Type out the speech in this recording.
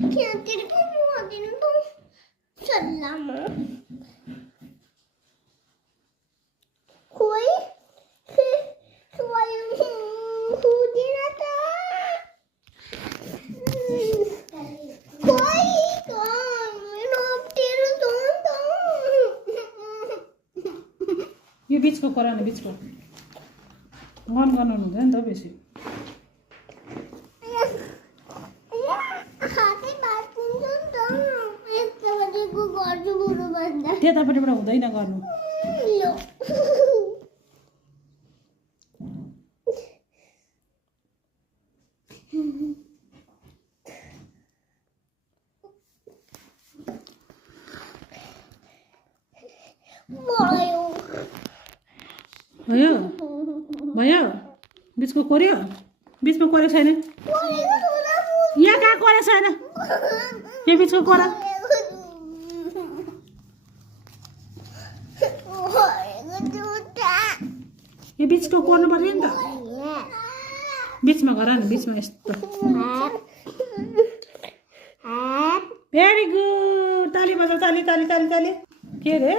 यहाँ तेरे को मुआदिन तो सलाम कोई कोई हुदिना था कोई तेरे तो यो बिचको कुरा न बिचको मन गर्नु हुँदैन नि त बेसी त्यतापट्टिबाट हुँदैन गर्नु भयो भयो बिचको कोर्यो बिचमा कोरेको छैन यहाँ कहाँ कोरेको छैन यो बिचको कोरा यो बिचको कोर्नु पर्यो नि त बिचमा गर न बिचमा यस्तो भेरी गुड ताली बजाऊ ताली ताली ताली ताली के रे